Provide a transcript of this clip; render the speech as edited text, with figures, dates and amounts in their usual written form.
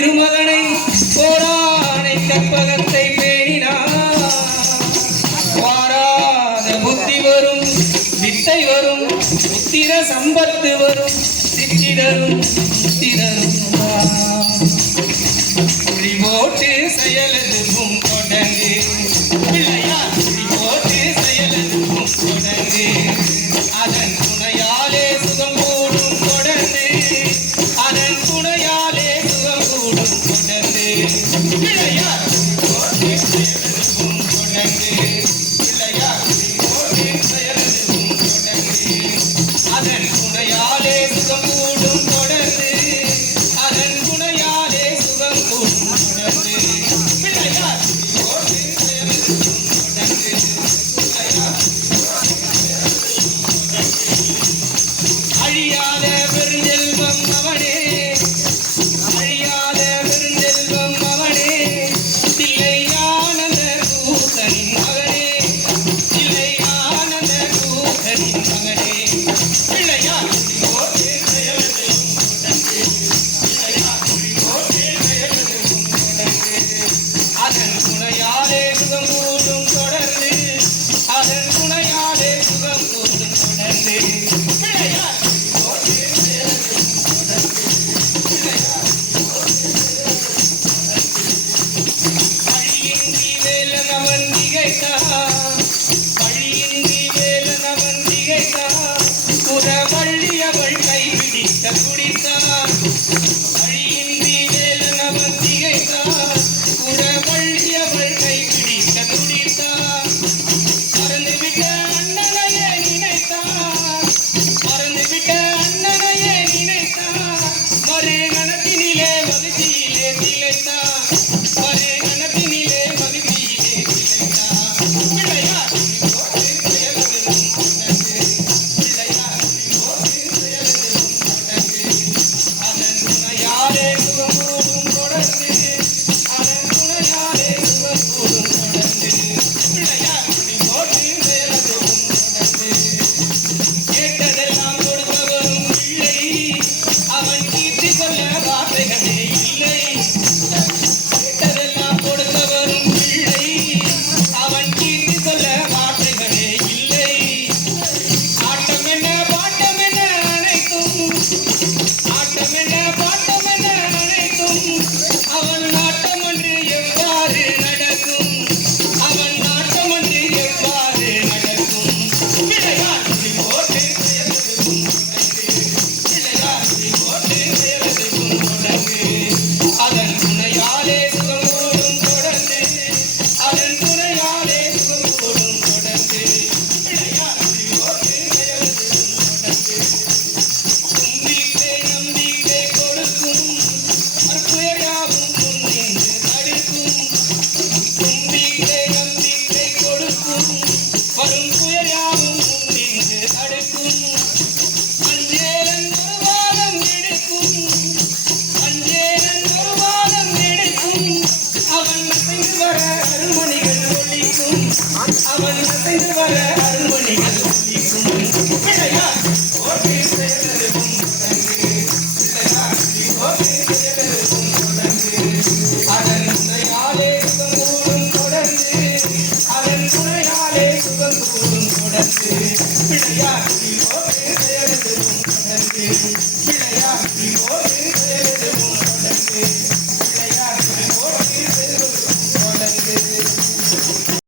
திருமகனை போரானை கற்பகத்தை பேணினார். வாராத புத்தி வரும், வித்தை வரும், புத்திர சம்பத்து வரும், சித்திரரும் புத்திரரும் புலி போட்டு செயலதுவும் தொடங்கு பிள்ளையார், புலி போட்டு செயலதுவும் தொடங்கு. அதன் துணையாலே சுகம் கூடும் தொடர்ந்து, அதன் துணையாலே சுகம் கூடும் தொடர்ந்து. பிள்ளையார் போட்டு செயலதுவும் தொடங்கு, பிள்ளையார் போட்டு செயலதுவும் தொடங்கு. அதன் துணையாலே சுகம் கூடும் தொடர்ந்து, அதன் துணையாலே சுகம் கூடும் தொடர்ந்து. பிள்ளையார் போட்டு செயலதுவும் தொடங்கு, பிள்ளையார் அழியாத பெருஞ்செல்வம் அவனே, அழியாத பெருஞ்செல்வம் அவனே, தில்லை ஆனந்த கூத்தனின் மகனே, தில்லை ஆனந்த கூத்தனின் மகனே. பிள்ளையார் போட்டு செயலதுவும் தொடங்கு, பிள்ளையார் போட்டு செயலதுவும் தொடங்கு. அதன் துணையாலே சுகம் கூடும் தொடர்ந்து, அதன் துணையாலே சுகம் கூடும் தொடர்ந்து. பிள்ளையார் போட்டு செயலதுவும் தொடர்ந்து, பிள்ளையார் பழியின்றி வேலன் அவன் திகைத்தான், பழியின்றி வேலன் அவன் திகைத்தான், புறவள்ளி அவள் கைபிடிக்க துடித்தான். பழியின்றி வேலன் அவன் திகைத்தான், புறவள்ளி அவள் கைபிடிக்க துடித்தான். மறந்துவிட்ட அண்ணனையே நினைத்தான், மறந்துவிட்ட அண்ணனையே நினைத்தான். மறு கணத்தினிலே மகிழ்ச்சியிலே திளைத்தான், மறு கணத்தினிலே மகிழ்ச்சியிலே திளைத்தான். பிள்ளையார் போட்டு செயலதுவும் தொடங்கு, பிள்ளையார் போட்டு செயலதுவும் தொடங்கு. அதன் துணையாலே சுகம் கூடும் தொடர்ந்து, அதன் துணையாலே சுகம் கூடும் தொடர்ந்து. பிள்ளையார் போட்டு செயலதுவும் தொடர்ந்து. கேட்டதெல்லாம் கொடுத்தவரும் பிள்ளை, அவன் கீர்த்தி சொல்ல வார்த்தைகளே இல்லை.